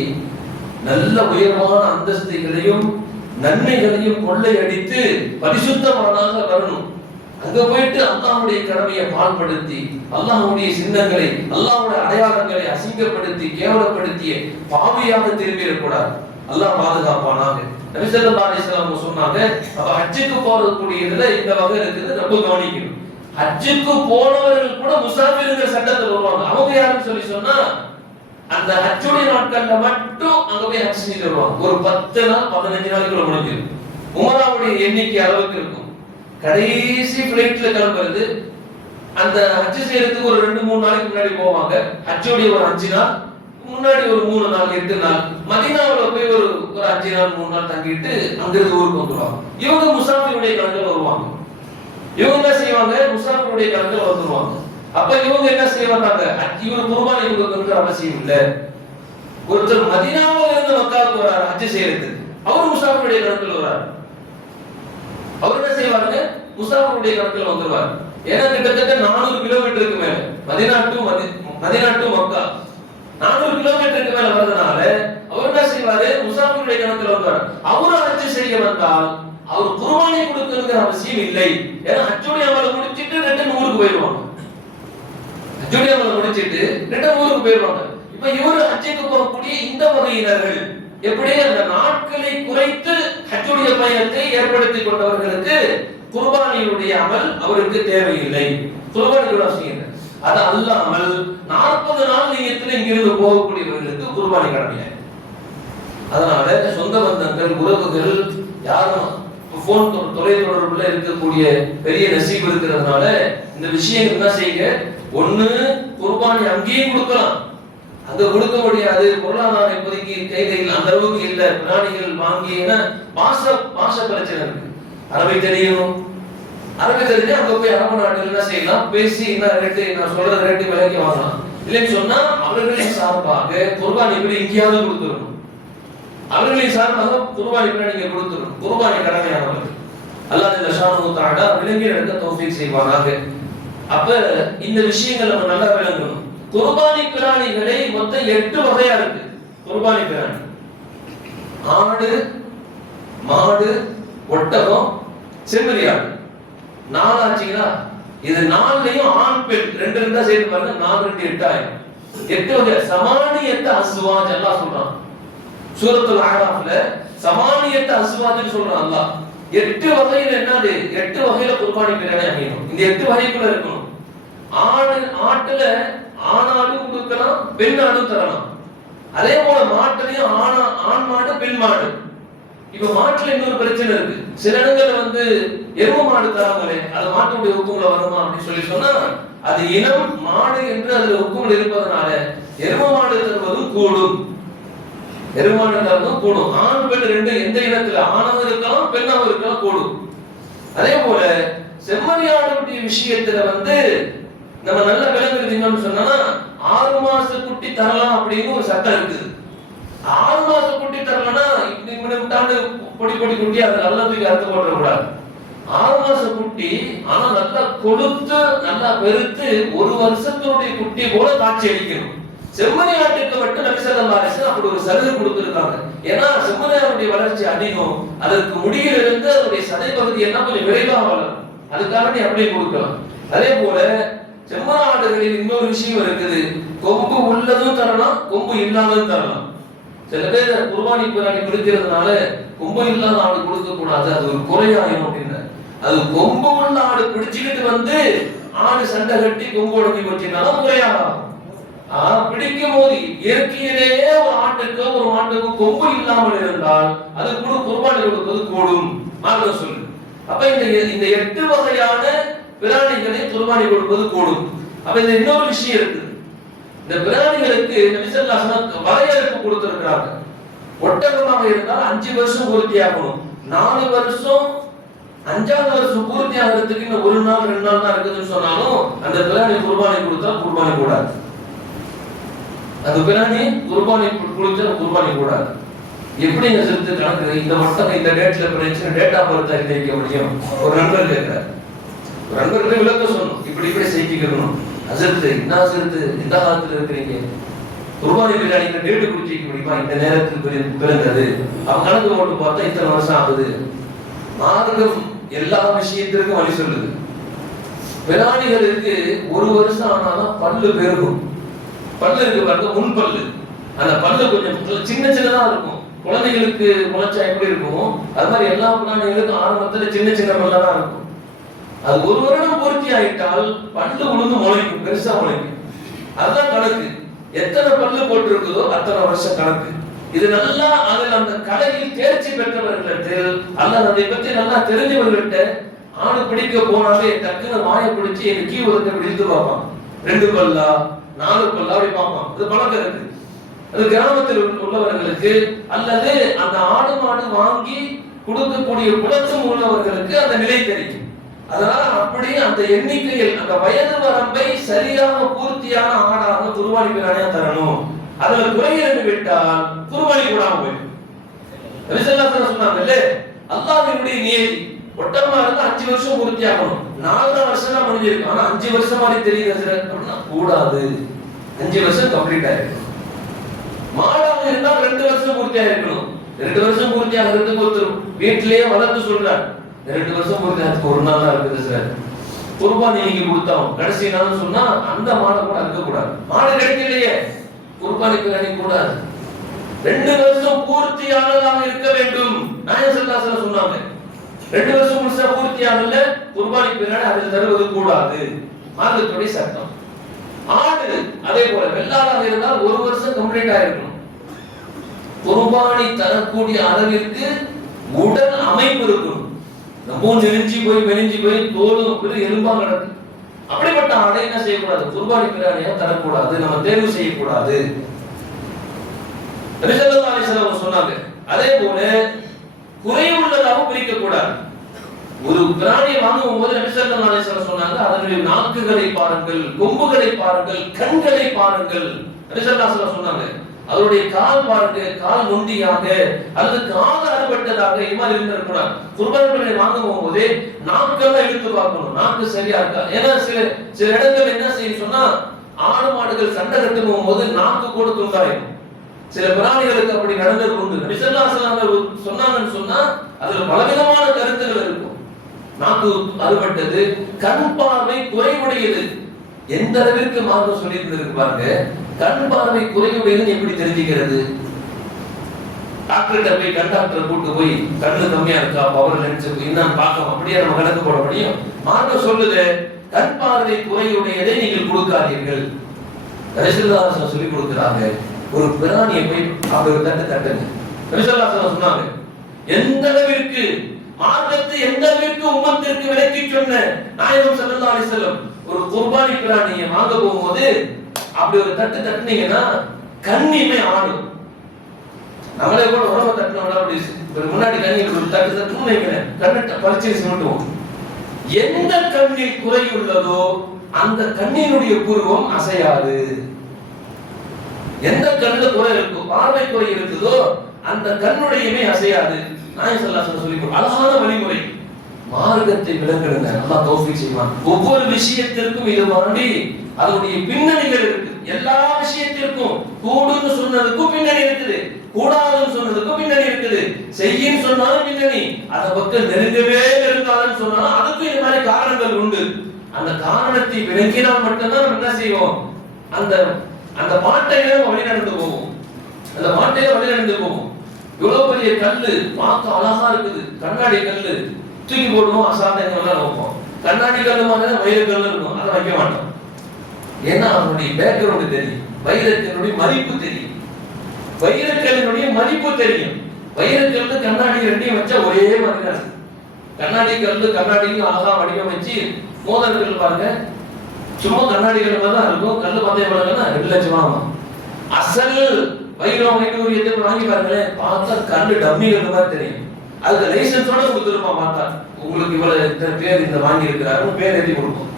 நல்ல உயர்வான அந்தஸ்தைகளையும் நன்மைகளையும் கொள்ளையடித்து பரிசுத்தமானாக வரணும். அங்க போயிட்டு அல்லாஹ்வுடைய கடமையை பால்படுத்தி அல்லாஹ்வுடைய சின்னங்களை அல்லாஹ்வுடைய அடையாளங்களை அசிங்கப்படுத்தி கேவலப்படுத்திய பாவியாக திரும்பிடக்கூடாது. அல்லாஹ் பாதுகாப்பானாக. நபி ஸல்லல்லாஹு அலைஹி வஸல்லம் சொன்னாங்க, ஹஜ்ஜுக்கு போறதுக்குரியதுல இந்த வகை இருக்குது, ரொம்ப கவனிக்கணும். ஹஜ்ஜுக்கு போனவர்கள் கூட முசாஃபிர்ங்கிற சட்டத்தில் வருவாங்க. அவங்க யாருன்னு சொல்லி சொன்னா அந்த ஹஜ்ஜுடைய நாட்கள்ல மட்டும் அங்க போய் ஹஜ் செஞ்சுட்டு வருவாங்க. ஒரு 10 நாள் 15 நாளுக்குள்ள முடிஞ்சிடும். உமராவுடைய எண்ணிக்கை அளவுக்கு இருக்கும். கடைசி ஃபிளைட்ல கிளம்புறது, அந்த ஹஜ் செய்யறதுக்கு ஒரு 2-3 நாளைக்கு முன்னாடி போவாங்க. ஹஜ்ஜுடைய ஒரு 5 நாள் முன்னாடி ஒரு 3 நாள் 8 நாள் மதீனாவுல போய் ஒரு 5 நாள் 3 நாள் தங்கிட்டு அங்கிருந்து ஊருக்கு வந்துருவாங்க. இவங்க முசாஃபிருடைய கணக்குல வருவாங்க. இவங்க என்ன செய்வாங்க, முசாஃபிருடைய கணக்குல வந்துருவாங்க. அப்ப இவங்க என்ன செய்வாங்க, இவர் குர்பானி கொடுக்கணும்ன்ற அவசியம் இல்ல. ஒருத்தர் மதீனாவுல இருந்து மக்காவுக்கு வராரு ஹஜ் செய்யறதுக்கு, அவர் முசாஃபிருடைய கணக்குல வராரு. அவர் என்ன செய்வாங்க, முசாஃபிருடைய கணக்குல வந்துருவார். ஏன்னா கிட்டத்தட்ட 400 கிலோமீட்டருக்கு மேல மதீனா டு மக்கா 400 கிலோமீட்டருக்கு மேல வரதுனால அவர் என்ன செய்வாரு, முசாஃபிருடைய கணக்குல வந்தார். அவரு ஹஜ் செய்ய வந்தால் அவர் குர்பானி கொடுக்கணுங்கிற அவசியம் இல்லை. ஏன்னா ஹஜ்ஜுடைய அமலை முடிச்சிட்டு ரிட்டர்ன் ஊருக்கு போயிடுவாங்க. ஹஜ்ஜுடைய அமலை முடிச்சிட்டு ரிட்டர்ன் ஊருக்கு போயிடுவாங்க. இப்ப இவரு ஹஜ்ஜுக்கு போகக்கூடிய இந்த வகையினர்கள் எப்படி அந்த நாட்களை குறைத்து ஹஜ்ஜுடைய பயணத்தை ஏற்படுத்தி கொண்டவர்களுக்கு குர்பானியுடைய அமல் அவருக்கு தேவையில்லை. குர்பானியோட அவசியம் இல்லை. அது அல்லாமல் 40 நாள் நீயத்துல இங்கிருந்து போகக்கூடியவர்களுக்கு குர்பானி கடமையா. அதனால சொந்த பந்தங்கள் உறவுகள் யாரும் போன் தொலைத்தொடர்புல இருக்கக்கூடிய பெரிய நசீப் இருக்கிறதுனால இந்த விஷயங்கள் என்ன செய்யுங்க, ஒண்ணு குர்பானி அங்கேயே கொடுக்கலாம், அங்க கொடுக்க முடியாது, பொருளாதார இப்போதைக்கு கைதைகள் அந்த அளவுக்கு இல்ல, பிராணிகள் வாங்கி பாஷ பிரச்சனை இருக்கு. அரபி தெரியும், அரபி தெரிஞ்சு அங்க போய் அரபு நாட்டில் என்ன செய்யலாம், பேசி என்ன ரேட்டு நான் சொல்ற ரேட்டு விலைக்கு வாங்கலாம். இல்லைன்னு சொன்னா அவர்களின் சார்பாக குர்பானி இப்படி எங்கேயாவது கொடுத்துடணும். அவர்களின் சார்பாக குர்பானி நீங்க கொடுத்துடணும். குர்பானி கடமையானவர்கள் அல்லாஹ் ஜல்ல ஷானஹு தஆலா விளங்கி நடக்க தௌஃபீக் செய்வானாக. அப்ப இந்த விஷயங்கள் நம்ம நல்லா விளங்கணும். குர்பானி பிராணிகளை மொத்தம் 8 வகையா இருக்கு. குர்பானி பிராணி ஆடு, மாடு, ஒட்டகம், செம்மறியாடு 4 ஆச்சுங்களா. இது 4லையும் ஆண் பெண் 2 சேர்த்து பாருங்க, 4 2 8 ஆயிடும். 8 வகை சமானியத்த அஸ்வாஜ் அல்லாஹ் சொல்றான் சூரத்துல் அஹ்ராஃப்ல. சமானியத்த அஸ்வாஜ்னு சொல்றான் அல்லாஹ். 8 வகையில என்னது, 8 வகையில குர்பானி பிராணி அமையணும். இந்த 8 வகைக்குள்ள இருக்கணும். ஆட்டுல ஆணாடும் கொடுக்கலாம், பெண் ஆடும் தரலாம். அதே போல மாட்டுலயும் ஆண் மாடு பெண் மாடு. இப்ப மாட்டுல இன்னொரு பிரச்சனை இருக்கு. சில இடங்கள்ல எரும மாடு தராங்களே, அது மாட்டுடைய ஹுக்கும்ல வருமா அப்படின்னு சொல்லி சொன்னா அது இனம் மாடு என்று அதுல ஹுக்கும்ல இருப்பதனால எரும மாடு தருவதும் கூடும், எரும மாடு தருவதும் கூடும். ஆண் பெண் 2 எந்த இனத்துல ஆணாவும் இருக்கலாம் பெண்ணாவும் இருக்கலாம் கூடும். அதே போல செம்மறியாடுடைய விஷயத்துல நம்ம நல்லா விளங்குறதுன்னு சொன்னா 6 மாச குட்டி தரலாம் அப்படின்னு ஒரு சட்டம் இருக்குது. 6 மாச குட்டி தரலன்னா இப்படி விட்டாண்டு பொடி குட்டி அது நல்லா தூக்கி அறுத்து போடக்கூடாது. 6 மாச குட்டி ஆனா நல்லா கொழுத்து நல்லா பெருத்து 1 வருஷத்தினுடைய குட்டி போல காட்சி அளிக்கணும். செம்மறி ஆட்டுக்கு மட்டும் நபி ஸல்லல்லாஹு அலைஹி வஸல்லம் அப்படி ஒரு சலுகை கொடுத்திருக்காங்க. ஏன்னா செம்மறி ஆட்டுடைய வளர்ச்சி அதிகம், அதற்கு முடியிலிருந்து அதனுடைய சதை பகுதி எல்லாம் கொஞ்சம் விரைவாக வளரும், அதுக்காக அப்படியே கொடுக்கலாம். அதே போல செம்மறி ஆடுகளில் இன்னொரு விஷயம் இருக்குது, கொம்பு உள்ளதும் தரலாம் கொம்பு இல்லாததும் தரலாம். சில பேர் குர்பானி பிராணி கொடுக்கிறதுனால கொம்பு இல்லாத ஆடு கொடுக்க கூடாது, அது ஒரு குறையாயும் அப்படின்னு. அது கொம்பு உள்ள ஆடு பிடிச்சுக்கிட்டு வந்து ஆடு சண்டை கட்டி கொம்பு உடஞ்சி போச்சுனாலும் குறையாகும். பிடிக்கும் போது இயற்கையிலேயே ஒரு ஆட்டுக்கு ஒரு மாட்டுக்கு கொம்பு இல்லாமல் இருந்தால் அது கூட குர்பானி கொடுப்பது கூடும் மார்க்கம் சொல்லு. அப்ப இந்த 8 வகையான பிராணிகளை குர்பானி கொடுப்பது கூடும். அப்ப இந்த இன்னொரு விஷயம் இருக்கு, இந்த பிராணிகளுக்கு நபி ஸல்லல்லாஹு அலைஹி வஸல்லம் வரையறுப்பு கொடுத்திருக்கிறாங்க. ஒட்டகமாக இருந்தால் 5 வருஷம் பூர்த்தியாகணும், 4 வருஷம் 5வது வருஷம் பூர்த்தி ஆகிறதுக்கு இன்னும் 1 நாள் 2 நாள் தான் இருக்குதுன்னு சொன்னாலும் அந்த பிராணி குர்பானி கொடுத்தா குர்பானி கூடாது. அந்த பிராணி குர்பானி கொடுத்தா குர்பானி கூடாது. எப்படி சிறுத்து கணக்கு இந்த ஒட்டகம் இந்த டேட்ல பிரச்சனை டேட்டா பொறுத்தா வைக்க முடியும்? ஒரு நண்பர் கேட்கிறார், ஒரு நண்பர்கிட்ட விளக்க சொன்னோம், இப்படி செய்திக்கணும். அசத்து என்ன சிறுத்து இந்த காலத்துல இருக்கிறீங்க, குர்பானி பிராணிக்கு டேட்டு குறிச்சிக்க முடியுமா? இந்த நேரத்துக்கு பிறந்தது அவன் கணக்கு போட்டு பார்த்தா இத்தனை வருஷம் ஆகுது. மார்க்கம் எல்லா விஷயத்திற்கும் வழி சொல்லுது. பிராணிகளுக்கு 1 வருஷம் ஆனாலும் பல்லு பெருகும். பல்லு இருக்கு பாருங்க, முன் பல்லு, அந்த பல்லு கொஞ்சம் சின்னதா இருக்கும். குழந்தைகளுக்கு முளைச்சா எப்படி இருக்கும் அது மாதிரி எல்லா பிராணிகளுக்கும் ஆரம்பத்துல சின்ன பல்லா தான் இருக்கும். அது 1 வருடம் பூர்த்தி ஆயிட்டால் பல்லு உளுந்து முளைக்கும், பெருசா முளைக்கும். அதுதான் கணக்கு. எத்தனை பல்லு போட்டிருக்குதோ அத்தனை வருஷம் கணக்கு. இது நல்லா அதில் அந்த கலையில் தேர்ச்சி பெற்றவர்களிடத்தில் அல்லது அதை பற்றி நல்லா தெரிஞ்சவர்கள்ட்ட ஆணு பிடிக்க போனாலே டக்குன்னு வாயை பிடிச்சி எனக்கு கீ ஒதுக்க பிடித்து பார்ப்பான். 2 பல்லா 4 பல்லா அப்படி பார்ப்பான். அது பழக்கம் இருக்கு. அது கிராமத்தில் உள்ளவர்களுக்கு அல்லது அந்த ஆடு மாடு வாங்கி கொடுக்கக்கூடிய குலத்தும் உள்ளவர்களுக்கு அந்த நிலை தெரியும். அதனால அப்படி அந்த எண்ணிக்கையில் அந்த வயது வரம்பை சரியாக பூர்த்தியான ஆடாக குர்பானி பிராணியா தரணும். அதுல குறையிருந்து விட்டால் குர்பானி கூடாம போயிடும். நபி ஸல்லல்லாஹு அலைஹி வஸல்லம் சொன்னாங்கல்ல, அல்லாஹ்வினுடைய நியதி ஒட்டமா இருந்தா 5 வருஷம் பூர்த்தி ஆகணும். 4 வருஷம் தான் முடிஞ்சிருக்கு, ஆனா 5 வருஷம் மாதிரி தெரியுது அப்படின்னா கூடாது. 5 வருஷம் கம்ப்ளீட் ஆயிருக்கும். மாடாக இருந்தா 2 வருஷம் பூர்த்தி ஆயிருக்கணும். 2 வருஷம் பூர்த்தி ஆகிறதுக்கு ஒருத்தர் வீட்டிலேயே வளர்த்து சொல்றார், 2 வருஷம் பூர்த்தி ஆகிறதுக்கு 1 நாள் தான் இருக்குது சார், குர்பானி நீங்க கொடுத்தோம் கடைசி நாள் சொன்னா அந்த மாடை கூட இருக்க கூடாது. மாடு கிடைக்கலையே குர்பானி பிராணி கூடாது. 2 வருஷம் பூர்த்தியானதாக இருக்க வேண்டும். நாயகம் ஸல்லல்லாஹு அலைஹி வஸல்லம் சொன்னாங்க, 2 வருஷம் முழுசா பூர்த்தியானல குர்பானி பிராணி அதில் தருவது கூடாது. மார்க்கத்துடைய சட்டம். ஆடு அதே போல வெள்ளாடாக இருந்தால் 1 வருஷம் கம்ப்ளீட் ஆயிருக்கணும். குர்பானி தரக்கூடிய அளவிற்கு உடல் அமைப்பு இருக்கணும். நம்ம நெறிஞ்சி போய் மெலிஞ்சி போய் தோலும் எலும்பா கிடக்கு. அப்படிப்பட்ட ஆடை என்ன செய்யக்கூடாது, குர்பானி பிராணியா தரக்கூடாது, நம்ம தேர்வு செய்யக்கூடாது. நபி ஸல்லல்லாஹு அலைஹி வஸல்லம் சொன்னாங்க. அதே போல குறைவுள்ளதாகவும் பிரிக்க கூடாது. ஒரு பிராணியை வாங்கும் போது நபி ஸல்லல்லாஹு அலைஹி வஸல்லம் சொன்னாங்க, அதனுடைய நாக்குகளை பாருங்கள், கொம்புகளை பாருங்கள், கண்களை பாருங்கள். நபி ஸல்லல்லாஹு அலைஹி வஸல்லம் சொன்னாங்க, அவருடைய கால் பாருங்க, கால் நொண்டியாக அல்லது காது அறுபட்டதாக இது மாதிரி இருந்திருக்கூடாது. குர்பானி பிராணி வாங்கும் போதே நாக்கெல்லாம் இழுத்து பார்க்கணும், நாக்கு சரியா இருக்கா. ஏன்னா சில இடங்கள் என்ன செய்யும் சொன்னா, ஆடு மாடுகள் சண்டை கட்டும் போது நாக்கு கூட துண்டாயிடும். சில பிராணிகளுக்கு அப்படி நடந்தது உண்டு. நபி ஸல்லல்லாஹு அலைஹி வஸல்லம் சொன்னாங்கன்னு சொன்னா அதுல பலவிதமான கருத்துகள் இருக்கும். நாக்கு அறுபட்டது, கண் பார்வை குறைவுடையது. எந்த அளவிற்கு மார்க்கம் சொல்லி இருந்திருக்கு பாருங்க. கண் பார்வை குறைவுடையது எப்படி தெரிஞ்சுக்கிறது? டாக்டர்கிட்ட போய் கண் டாக்டர் கூட்டு போய் கண்ணு கம்மியா இருக்கா, பவர் லென்ஸ் என்னன்னு பார்க்க அப்படியே நம்ம கணக்கு போட முடியும்? மார்க்கம் சொல்லுது, கண் பார்வை குறைவுடையதை நீங்கள் கொடுக்காதீர்கள். ரசூலுல்லாஹ் சொல்லி கொடுக்கிறாங்க. ஒரு பிராணியை போய் அப்படி தட்டுங்க. ரசூலுல்லாஹ் சொன்னாங்க, எந்த அளவிற்கு மார்க்கத்தை எந்த அளவிற்கு உம்மத்திற்கு விளக்கி சொன்ன நாயகம் ஸல்லல்லாஹு அலைஹி வஸல்லம் ஒரு குர்பானி பிராணியை வாங்க போகும்போது அப்படி ஒரு தட்டுனீங்கன்னா கண்ணிமை ஆடும். நம்மளே கூட உடம்ப தட்டினோட அப்படி முன்னாடி கண்ணி தட்டுன்னு கண்ணை பறிச்சு சிமிட்டுவோம். எந்த கண்ணில் குறை உள்ளதோ அந்த கண்ணினுடைய புருவம் அசையாது. எந்த கண்ணுல குறை இருக்கோ, பார்வை குறை இருக்குதோ அந்த கண்ணுடையமே அசையாது. நாயகம் ஸல்லல்லாஹு அலைஹி வஸல்லம் அழகான வழிமுறை, மார்க்கத்தை விளங்குங்க. அல்லாஹ் தௌஃபீக் செய்வான். ஒவ்வொரு விஷயத்திற்கும் இது மாதிரி அதனுடைய பின்னணிகள் இருக்கு. எல்லா விஷயத்திற்கும் கூடுன்னு சொன்னதுக்கும் பின்னணி இருக்குது, கூடாதுன்னு சொன்னதுக்கும் பின்னணி இருக்குது, செய்யின்னு சொன்னாலும் பின்னணி, அந்த பக்கம் நெருங்கவே நெருங்காதுன்னு சொன்னாலும் அதுக்கும் இந்த மாதிரி காரணங்கள் உண்டு. அந்த காரணத்தை விளங்கினால் மட்டும்தான் நம்ம என்ன செய்வோம், அந்த அந்த மாட்டையில வழி நடந்து போவோம், அந்த மாட்டையில வழி நடந்து போவோம். இவ்வளவு பெரிய கல்லு பார்க்க அழகா இருக்குது, கண்ணாடி கல்லு, தூக்கி போடுவோம், அசாதங்கள்லாம் வைப்போம். கண்ணாடி கல்லு மாதிரி வைர கல்லு இருக்கும், அதை வைக்க மாட்டோம். ஏன்னா அவனுடைய பேக்ரவுண்ட் தெரியும், வைரக்கல்லுடைய மதிப்பு தெரியும், வைரக்கல்லினுடைய மதிப்பு தெரியும். வைரக்கல்லு கண்ணாடி ரெண்டையும் வச்சா ஒரே மாதிரி தான் இருக்கு. கண்ணாடி கல்லு கண்ணாடியும் அழகா வடிவமைச்சு, மோதிரங்கள் பாருங்க சும்மா கண்ணாடி கல்லு மாதிரி தான் இருக்கும். கல்லு பார்த்தா எவ்வளவுன்னா 2 லட்சம் ஆகும். அசல் வைரம் வைடூரியத்தை வாங்கி பாருங்களேன், பார்த்தா கல்லு டம்மி கல்லு மாதிரி தெரியும். அதுக்கு லைசன்ஸோட கொடுத்துருப்பான். பார்த்தா உங்களுக்கு இவ்வளவு பேர் இந்த வாங்கி இருக்கிறாரு பேர் எழுதி கொடுப்போம்.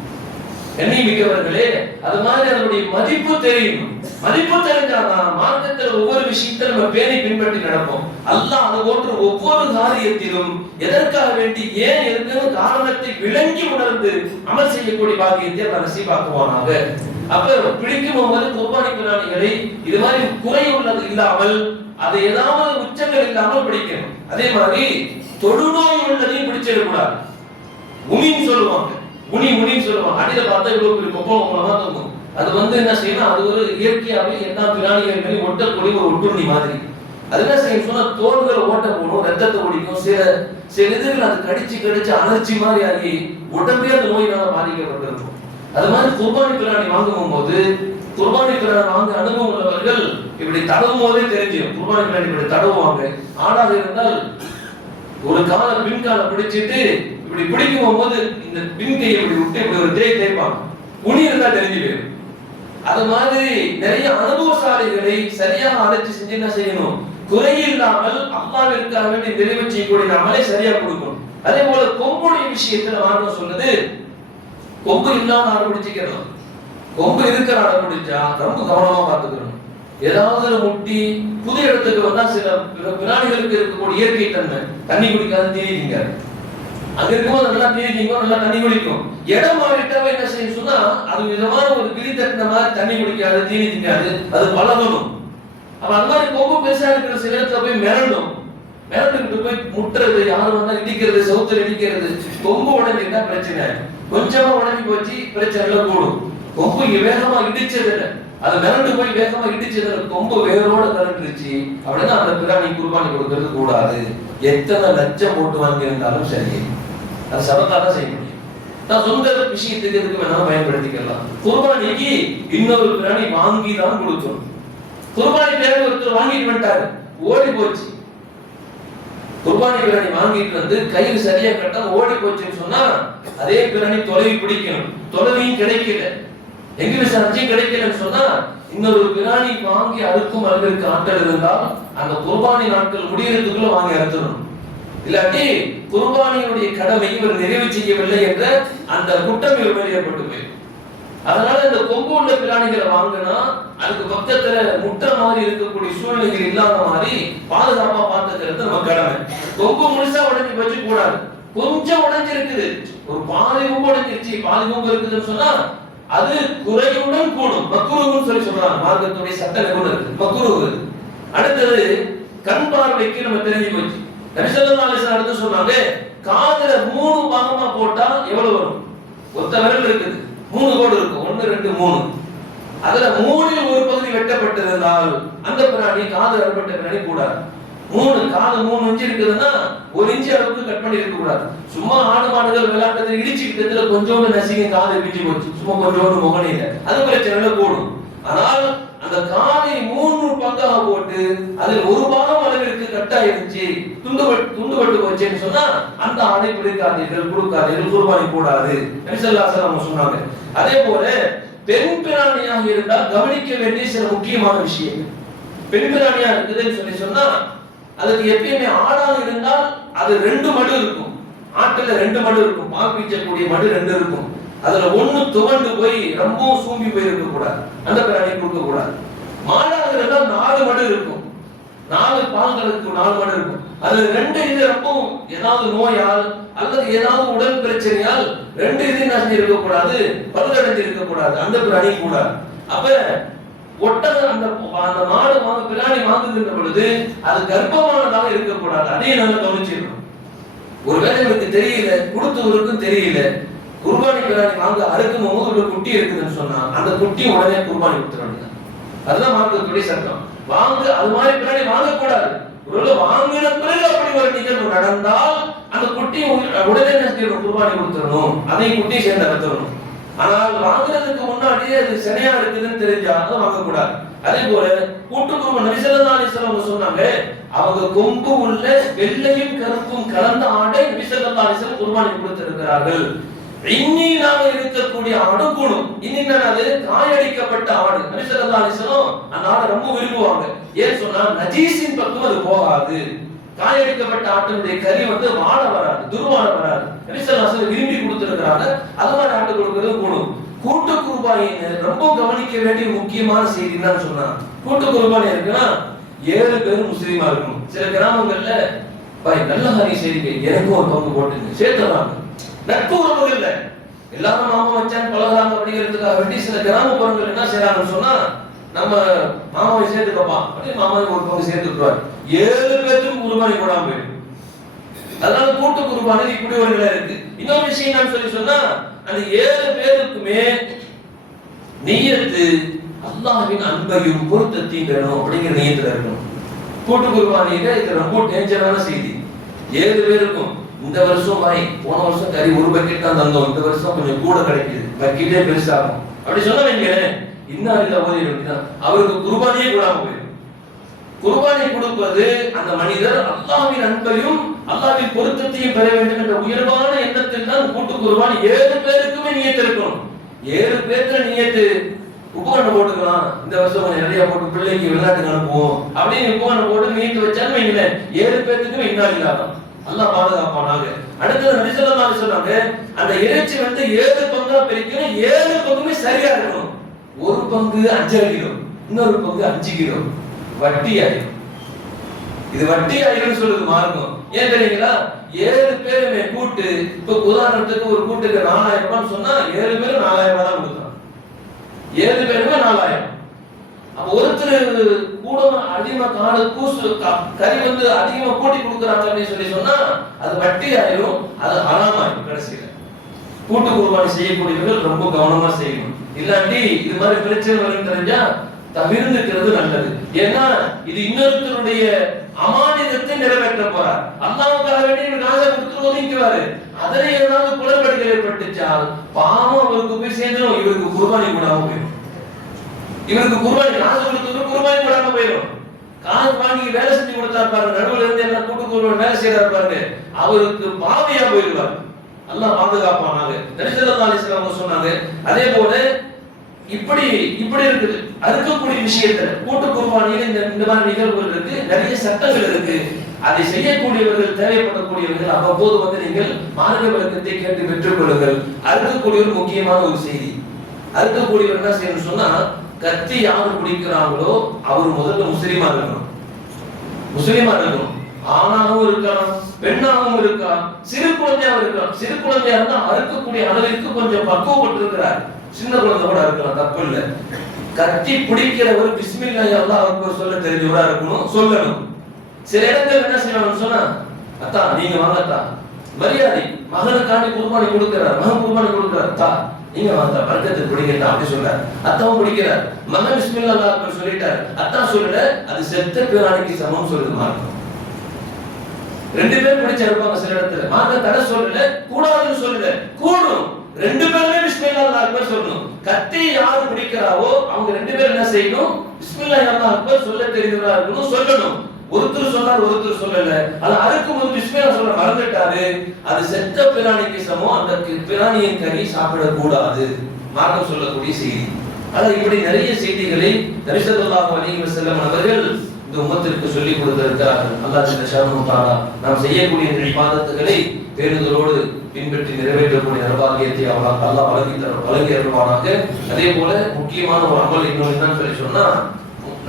எண்ணி மிக்கவர்களே, அது மாதிரி அதனுடைய மதிப்பு தெரியும். மதிப்பு தெரிஞ்சாதான் மார்க்கத்தில் ஒவ்வொரு விஷயத்தை நம்ம பேணி பின்பற்றி நடப்போம். அல்லாஹ் அது போன்ற ஒவ்வொரு காரியத்திலும் எதற்காக வேண்டி ஏன் இருக்குன்னு காரணத்தை விளங்கி உணர்ந்து அமல் செய்யக்கூடிய பாக்கியத்தை அவர் நசீபாக்குவானாக. அப்ப பிடிக்கும் போது குர்பானி பிராணிகளை இது மாதிரி குறை உள்ளது இல்லாமல், அதை ஏதாவது உச்சங்கள் இல்லாமல் பிடிக்கணும். அதே மாதிரி தொழுநோய் உள்ளதையும் பிடிச்சிடக்கூடாது. உமின்னு சொல்லுவாங்க, முனின்னு சொல்லுவாங்க. அடியில பார்த்தா இவ்வளவு பெரிய கொப்பளம் மூலமா தோணும். அது என்ன செய்யணும், அது ஒரு இயற்கையாவே எல்லா பிராணிகளுமே ஒட்டக்கூடிய ஒரு ஒட்டுண்ணி மாதிரி. அது என்ன செய்யும் சொன்னா, தோள்களை ஓட்ட போடும், ரத்தத்தை ஓடிக்கும். சில இதுகள் அது கடிச்சு அலர்ச்சி மாதிரி ஆகி உடம்பே அந்த நோயினால பாதிக்கப்பட்டிருக்கும். அது மாதிரி குர்பானி பிராணி வாங்கும் போது, குர்பானி பிராணி வாங்க அனுபவம் உள்ளவர்கள் இப்படி தடவும் போதே தெரிஞ்சிடும். குர்பானி பிராணி இப்படி தடவுவாங்க. ஆணாக இருந்தால் ஒரு காலை பின் காலை பிடிச்சிட்டு இப்படி பிடிக்கும் போது இந்த பின் கையை இப்படி விட்டு இப்படி ஒரு தேய்ப்பாங்க. உனி இருந்தா தெரிஞ்சு போயிடும். அது மாதிரி நிறைய அனுபவசாலிகளை சரியாக அழைச்சி செஞ்சு என்ன செய்யணும், குறையில்லாமல் அல்லாஹ்விற்காக வேண்டி நிறைவு செய்யக்கூடிய அமலை சரியா கொடுக்கணும். அதே போல கொம்புடைய விஷயத்துல மார்க்கம் சொல்லுது, கொம்பு இல்லாம ஆடு பிடிச்சிக்கணும். கொம்பு இருக்கிற ஆடை பிடிச்சா ரொம்ப கவனமா பார்த்துக்கணும். ஏதாவது முட்டி புது இடத்துக்கு வந்தா சில பிராணிகளுக்கு இருக்கக்கூடிய இயற்கை தன்மை, தண்ணி குடிக்காது தீனிங்க, அங்க இருக்கும்போது நல்லா தீனிக்கும், நல்லா தண்ணி குடிக்கும். இடம் மாறிட்டாவே என்ன செய்யும் சொன்னா, அது விதமான ஒரு கிளி தட்டின மாதிரி தண்ணி குடிக்காது தீனி திங்காது, அது பழகணும். அப்ப அந்த மாதிரி கொம்பு பெருசா இருக்கிற சில இடத்துல போய் மிரண்டும், மிரண்டுகிட்டு போய் முட்டுறது, யாரு வந்தா இடிக்கிறது, சவுத்துல இடிக்கிறது. கொம்பு உடஞ்சிட்டா பிரச்சனை, கொஞ்சமா உடஞ்சி போச்சு பிரச்சனை கூடும். கொம்பு வேகமா இடிச்சதுல, அது மிரண்டு போய் வேகமா இடிச்சதுல கொம்பு வேரோட கலந்துருச்சு அப்படின்னா அந்த பிராணி குர்பானி கொடுக்கறது கூடாது. எத்தனை லட்சம் போட்டு வாங்கி இருந்தாலும் சரி, அது சபத்தாதான் செய்ய முடியும். நான் சொந்த விஷயத்துக்கு எதுக்கு வேணாலும் பயன்படுத்திக்கலாம். குர்பானிக்கு இன்னொரு பிராணி வாங்கி தான் கொடுக்கணும். குர்பானி பிராணி ஒருத்தர் வாங்கிட்டு வந்துட்டாரு, ஓடி போச்சு. குர்பானி பிராணி வாங்கிட்டு வந்து கயிறு சரியா கட்ட ஓடி போச்சுன்னு சொன்னா அதே பிராணி தொலைவி பிடிக்கணும். தொலைவியும் கிடைக்கல, எங்க விசாரிச்சும் கிடைக்கலன்னு சொன்னா இன்னொரு பிராணி வாங்கி அறுக்கும் அளவிற்கு ஆட்கள் இருந்தால் அந்த குர்பானி நாட்கள் முடியறதுக்குள்ள வாங்கி அறுத்துடணும். இல்லாட்டி குர்பானியுடைய கடமை இவர் நிறைவு செய்யவில்லை என்ற அந்த குற்றம் இவர் மேல் ஏற்பட்டு போயிடும். அதனால இந்த கொம்பு உள்ள பிராணிகளை வாங்கினா அதுக்கு பக்கத்துல முட்டை மாதிரி இருக்கக்கூடிய சூழ்நிலைகள் இல்லாத மாதிரி பாதுகாப்பா பார்த்துக்கிறது நம்ம கடமை. கொம்பு முழுசா உடஞ்சி வச்சு கூடாது, கொஞ்சம் உடஞ்சி இருக்குது, ஒரு பாதி கொம்பு உடஞ்சிருச்சு, பாதி கொம்பு இருக்குதுன்னு சொன்னா அது குறையுடன் கூடும், மக்ரூஹ்னு சொல்றாங்க. மார்க்கத்துடைய சட்ட நிபுணர் இருக்கு மக்ரூஹ். அடுத்தது கண் பார்வைக்கு நம்ம தெரிஞ்சு போச்சு. நபி ஸல்லல்லாஹு அலைஹி வஸல்லம் அடுத்து சொன்னாங்க, காதுல 3 பாகமா போட்டா எவ்வளவு வரும்? ஒத்த விரல் இருக்குது, 3 கோடு இருக்கும், 1 2 3. அதுல 3ல் ஒரு பகுதி வெட்டப்பட்டிருந்தால் அந்த பிராணி காது அறுபட்ட பிராணி கூடாது. 3 காது 3 இன்ச் இருக்குதுன்னா 1 இன்ச் அளவுக்கு கட் பண்ணி இருக்க கூடாது. சும்மா ஆடு மாடுகள் விளையாடுறது இடிச்சுக்கிட்டதுல கொஞ்சோண்டு நசிங்க காது பிடிச்சு போச்சு, சும்மா கொஞ்சோண்டு முகனையில, அது பிரச்சனை கூடும். ஆனால் அந்த காதை 3 பங்காக போட்டு அதில் ஒரு பாகம் அளவிற்கு கட்டா இருந்துச்சு, துண்டுபட்டு போச்சுன்னு சொன்னா அந்த ஆடை பிடிக்காதீர்கள், கொடுக்காதீர்கள், குர்பானி கூடாது நபி ஸல்லல்லாஹு அலைஹி வஸல்லம் சொன்னாங்க. அதே போல பெண் பிராணியாக இருந்தால் கவனிக்க வேண்டிய சில முக்கியமான விஷயங்கள். பெண் பிராணியா இருக்குதுன்னு சொன்னா அதுக்கு எப்பயுமே ஆடாக இருந்தால் அது 2 மடு இருக்கும், ஆட்டுல 2 மடு இருக்கும், பால் பீச்சக்கூடிய மடு 2 இருக்கும். அதுல ஒண்ணு துவண்டு போய் ரொம்பவும் சூம்பி போய் இருக்க கூடாது, அந்த பிராணி கொடுக்க கூடாது. மாடாக இருந்தால் 4 மடை இருக்கும், 4 பால்களுக்கு 4 மடை இருக்கும். அதுல 2 இது ரொம்பவும் ஏதாவது நோயால் அல்லது ஏதாவது உடல் பிரச்சனையால் 2 இது நஞ்சு இருக்கக்கூடாது, பழுதடைஞ்சு இருக்கக்கூடாது, அந்த பிராணி கூடாது. அப்ப ஒட்டக அந்த மாடு பிராணி வாங்குகின்ற பொழுது அது கர்ப்பமானதாக இருக்கக்கூடாது, அதையும் நல்லா கவனிச்சிடணும். ஒருவேளை இவருக்கு தெரியல, கொடுத்தவருக்கும் தெரியல, குர்பானி பிராணி வாங்க அறுக்கும் போது ஒரு குட்டி இருக்குதுன்னு சொன்னா அந்த குட்டி உடனே குர்பானி கொடுத்துருவாங்க. அதுதான் மார்க்கத்துடைய சட்டம். வாங்க அது மாதிரி பிராணி வாங்கக்கூடாது. ஒருவேளை வாங்கின பிறகு அப்படி ஒரு நிகழ்வு நடந்தால் அந்த குட்டி உடனே குர்பானி கொடுத்துடணும், அதையும் குட்டியை சேர்ந்து அறுத்துடணும். ஆனால் வாங்குறதுக்கு முன்னாடியே அது சரியா இருக்குதுன்னு தெரிஞ்சா அதை வாங்கக்கூடாது. அதே போல கூட்டு குர்பான் நபி ஸல்லல்லாஹு அலைஹி வஸல்லம் சொன்னாங்க, அவங்க கொம்பு உள்ள வெள்ளையும் கருப்பும் கலந்த ஆடை நபி ஸல்லல்லாஹு அலைஹி வஸல்லம் குர்பானி கொடுத்திருக்கிறார்கள். இன்னினாக இருக்கக்கூடிய ஆடு கூடும். இன்னினா அது காயடிக்கப்பட்ட ஆடு. நபி ஸல்லல்லாஹு அலைஹி வஸல்லம் அந்த ஆடை ரொம்ப விரும்புவாங்க. ஏன் சொன்னா நஜீஸின் பக்கம் அது போகாது. காயடிக்கப்பட்ட ஆட்டினுடைய கறி வாட வராது, துர்வாட வராது. நபி ஸல்லல்லாஹு அலைஹி வஸல்லம் விரும்பி கொடுத்திருக்கிறாங்க. அது மாதிரி ஆட்டு கொடுக்கிறது கூடும். கூட்டு குர்பானியை ரொம்ப கவனிக்க வேண்டிய முக்கியமான செய்தி என்னன்னு சொன்னா, கூட்டு குர்பானி இருக்குன்னா 7 பேர் முஸ்லீமா இருக்கணும். சில கிராமங்கள்ல பாய் நல்ல காரியம் செய்யுங்க, எனக்கும் ஒரு பங்கு போட்டுங்க சேர்த்துறாங்க. நட்பு உறவுகள் இல்ல, எல்லாரும் மாமா மச்சான் பழகிறாங்க அப்படிங்கிறதுக்காக வேண்டி சில கிராமப்புறங்கள் என்ன செய்யறாங்கன்னு சொன்னா, நம்ம மாமாவை சேர்த்துக்கப்பா அப்படின்னு மாமாவுக்கு ஒரு பங்கு சேர்த்து விட்டுருவாரு. 7 பேருக்கும் குர்பானி போடாம போயிடும். அதனால கூட்டு குர்பானி இப்படி ஒரு நிலை இருக்கு. இன்னொரு விஷயம் என்னன்னு சொன்னா, அந்த 7 பேருக்குமே நியத்து அல்லாஹ்வின் அன்பையும் பொருத்தத்தையும் பெறணும் அப்படிங்கிற நியத்துல இருக்கணும். கூட்டு குர்பானியில இது ரொம்ப டேஞ்சரான செய்தி. 7 பேருக்கும் இந்த வருஷம் போன வருஷம் கறி 1 பக்கெட் தான் தந்தோம், இந்த வருஷம் கொஞ்சம் கூட கிடைக்குது, பக்கெட்டே பெருசாகும் அப்படி சொன்ன வைங்களேன், இன்னாரில் ஓதி அவருக்கு குர்பானியே கூடாம போயிடும். குர்பானி கொடுப்பது அந்த மனிதர் அல்லாஹ்வின் அன்பையும் அல்லாஹ்வின் பொருத்தத்தையும் பெற வேண்டும் என்ற உயர்வான எண்ணத்தில் தான் கூட்டு குர்பானி 7 பேருக்குமே நியத்து இருக்கணும். 7 பேர்ல நியத்து உபகரணம் போட்டுக்கலாம், இந்த வருஷம் கொஞ்சம் நிறைய போட்டு பிள்ளைக்கு விளையாட்டுக்கு அனுப்புவோம் அப்படின்னு உபகரணம் போட்டு நியத்து வச்சாலும் வைங்களேன், 7 பேருக்குமே இன்னாரில்லாதான் அல்லாஹ் பாதுகாப்பானாக. அடுத்தது நபி ஸல்லல்லாஹு அலைஹி வஸல்லம் அந்த இறைச்சி 7 பங்கா பிரிக்கணும், 7 பங்குமே சரியா இருக்கணும். ஒரு பங்கு 5 கிலோ, இன்னொரு பங்கு 5 கிலோ, வட்டி ஆயிடும். இது வட்டி ஆயிடும் சொல்லுது மார்க்கம். ஏன் தெரியுங்களா, 7 பேருமே கூட்டு, இப்ப உதாரணத்துக்கு ஒரு கூட்டுக்கு 4000 ரூபாய் சொன்னா 7 பேரும் 4000 ரூபாய் தான் கொடுக்குறாங்க. 7 பேருமே 4000. அப்ப ஒருத்தர் கூட அதிகமா காடு கூசு கறி அதிகமா கூட்டி கொடுக்குறாங்க அப்படின்னு சொன்னா அது வட்டி ஆயிரும், அது ஹராமாயிரும். கடைசியில கூட்டு குர்பானி செய்யக்கூடியவர்கள் ரொம்ப கவனமா செய்யணும். இல்லாட்டி இது மாதிரி பிரச்சனை வரும் தெரிஞ்சா தவிர்த்துக்கிறது நல்லது. ஏன்னா இது இன்னொருத்தருடைய அமானிதத்தை நிறைவேற்ற போறார். அல்லாஹ்வுக்காக வேண்டி இவர் காசை கொடுத்து ஒதுக்குவாரு, அதிலே ஏதாவது குளறுபடிகள் ஏற்பட்டுச்சால் பாவம் அவருக்கு போய் சேர்ந்துடும், இவருக்கு குர்பானி கூடாம போயிடும். இவருக்கு குர்பானி காசு கொடுத்தது குர்பானி கூடாம போயிடும். காசு வாங்கி வேலை செஞ்சு கொடுத்தாரு பாருங்க, நடுவில் இருந்து என்ன கூட்டு குர்பானி வேலை செய்யறாரு பாருங்க, அவருக்கு பாவியா போயிடுவார். அல்லாஹ் பாதுகாப்பானாக. நபி ஸல்லல்லாஹு அலைஹி வஸல்லம் சொன்னாங்க. அதே போல இப்படி இருக்குது அறுக்கக்கூடிய விஷயத்துல கூட்டு குர்பானியில இந்த மாதிரி நிகழ்வுகள் இருக்கு, நிறைய சட்டங்கள் இருக்கு. அதை செய்யக்கூடியவர்கள் தேவைப்படக்கூடியவர்கள் அவ்வப்போது நீங்கள் மார்க்க விளக்கத்தை கேட்டு பெற்றுக் கொள்ளுங்கள். அறுக்கக்கூடிய ஒரு முக்கியமான ஒரு செய்தி, அறுக்கக்கூடியவர் என்ன செய்யணும் சொன்னா, கத்தி யாரு பிடிக்கிறாங்களோ அவர் முதல்ல முஸ்லிமா இருக்கணும். முஸ்லிமா இருக்கணும், ஆணாகவும் இருக்கலாம், பெண்ணாகவும் இருக்கலாம், சிறு குழந்தையாகவும் இருக்கலாம். சிறு குழந்தையா இருந்தா அறுக்கக்கூடிய அளவிற்கு கொஞ்சம் பக்குவப்பட்டு இருக்கிறார், சின்ன குழந்தை கூட இருக்கலாம், தப்பு இல்லை. கத்தி பிடிக்கிறவர் பிஸ்மில்லாஹி அல்லாஹ் அக்பர் சொல்ல தெரிஞ்சவரா இருக்கணும், சொல்லணும். சில இடங்கள் என்ன செய்யணும்னு சொன்னா, அத்தா நீங்க வாங்க அத்தா, மரியாதை மகனுக்காண்டி குர்பானி கொடுக்கிறார், மகன் குர்பானி கொடுக்கிறார், அத்தா நீங்க வாங்க வர்க்கத்தை பிடிக்கிறா அப்படி சொல்றாரு. அத்தாவும் பிடிக்கிறார், மகன் பிஸ்மில்லாஹி அல்லாஹ் அக்பர் சொல்லிட்டார், அத்தா சொல்லல, அது செத்த பிராணிக்கு சமம் சொல்லுது மார்க்கம். 2 பேர் பிடிச்ச இருப்பாங்க சில இடத்துல, மார்க்க தடை சொல்லல, கூடாதுன்னு சொல்லல, கூடும். 2 பேருமே பிஸ்மில்லாஹி அல்லாஹ் அக்பர் சொல்லணும். கத்தி யாரு பிடிக்கிறாவோ அவங்க 2 பேரும் என்ன செய்யணும், பிஸ்மில்லாஹி அல்லாஹ் அக்பர் சொல்ல தெரிஞ்சவரா இருக்கணும், சொல்லணும். ஒருத்தர் சொன்னார் ஒருத்தர் சொல்லல, அது அறுக்கும்போது பிஸ்மில்லாஹ் சொல்ல மறந்துட்டாரு, அது செத்த பிராணிக்கு சமம், அந்த பிராணியின் கறி சாப்பிடக்கூடாது மார்க்கம் சொல்லக்கூடிய செய்தி. ஆனா இப்படி நிறைய செய்திகளை நபி ஸல்லல்லாஹு அலைஹி வஸல்லம் அவர்கள் இந்த உம்மத்திற்கு சொல்லி கொடுத்திருக்கிறார்கள். அல்லாஹ் ஜல்ல ஷானுஹு தஆலா நாம் செய்யக்கூடிய இந்த இபாதத்துகளை பேணுதலோடு பின்பற்றி நிறைவேற்றக்கூடிய நற்பாக்கியத்தை அல்லாஹ் வழங்கி அருள்வானாக. அதே போல முக்கியமான ஒரு அமல் இன்னொரு என்னன்னு சொல்லி சொன்னா,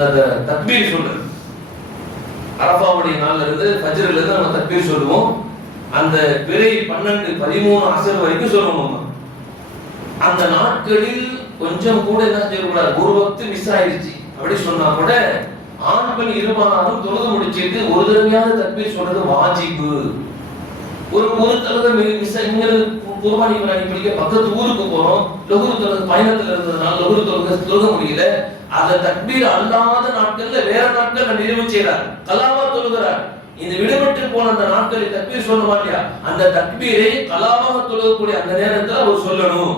அந்த தக்பீர் சொல்றது. அரஃபாவுடைய நாள்ல இருந்து ஃபஜ்ர்ல இருந்து நம்ம தக்பீர் சொல்லுவோம். அந்த பிறை 12, 13 அசர் வரைக்கும் சொல்லுவோம். அந்த நாட்களில் கொஞ்சம் கூட என்ன செய்யக்கூடாது, ஒரு வக்து மிஸ் ஆயிடுச்சு அப்படி சொன்னா கூட ஆண் பெண் இருபாலும் தொழுது முடிச்சிட்டு ஒரு தடவையாவது தக்பீர் சொல்றது வாஜிபு. ஒரு தடவை மிஸ் குர்பானி படிக்க பக்கத்து ஊருக்கு போறோம், லகுரு தொழுது பயணத்துல இருந்ததுனால லகுரு தொழுக முடியல. அந்த தக்பீர் அல்லாத நாட்கள்ல வேற நாட்கள்ல நிறைவு செய்யறார், கலாவா தொழுகிறார். இந்த விடுபட்டு போன அந்த நாட்களில் தக்பீர் சொல்லுமா இல்லையா, அந்த தக்பீரை கலாவாக தொழுகக்கூடிய அந்த நேரத்துல அவர் சொல்லணும்.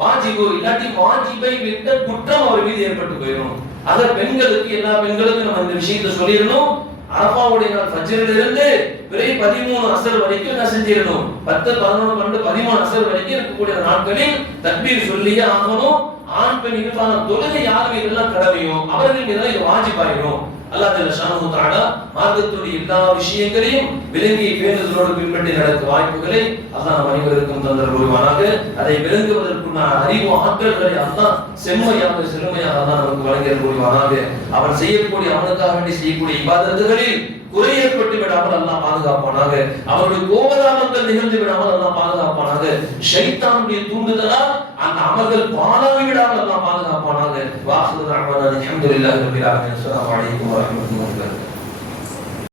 வாஜிபு, இல்லாட்டி வாஜிபை விட்ட குற்றம் அவர் மீது ஏற்பட்டு போயிடும். அத பெண்களுக்கு, எல்லா பெண்களுக்கும் நம்ம இந்த விஷயத்தை சொல்லிடணும். அரஃபாவுடைய நாள் ஃபஜ்ரில் இருந்து பிறை 13 அசர் வரைக்கும் என்ன செஞ்சிடணும், 10, 11, 12, 13 அசர் வரைக்கும் இருக்கக்கூடிய நாட்களில் தக்பீர் சொல்லியே ஆகணும். ஆண் பெண் இருப்பான தொழுகை யார் மீதெல்லாம் கடமையோ அவர்கள் மீதெல்லாம் இது வாஜிபாயிடும். அல்லாஹ் ஜல்ல ஷானஹு தஆலா மார்க்கத்துடைய எல்லா விஷயங்களையும் விளங்கி பேணுதலோடு பின்பற்றி நடக்க வாய்ப்புகளை அல்லாஹ் நம் அனைவருக்கும் தந்தர் புரிவானாக. அதை விளங்குவதற்குள்ள அறிவு ஆற்றல்களை அல்லாஹ் செம்மையாக செழுமையாக அல்லாஹ் நமக்கு வழங்கி புரிவானாக. அவன் செய்யக்கூடிய, அவனுக்காக வேண்டி செய்யக்கூடிய இபாதத்துகளில் குறை ஏற்பட்டு விடாமல் அல்லாஹ் பாதுகாப்பானாக. அவருடைய கோபதாபங்கள் நிகழ்ந்து விடாமல் அல்லாஹ் பாதுகாப்பானாக. ஷைத்தானுடைய தூண்டுதலால் அந்த அமல்கள் பாழாகி விடாமல் அல்லாஹ் பாதுகாப்பானாக. வாஹிரு தஅவானா அல்ஹம்துலில்லாஹி ரப்பில் ஆலமீன். அஸ்ஸலாமு அலைக்கும் வரஹ்மத்துல்லாஹி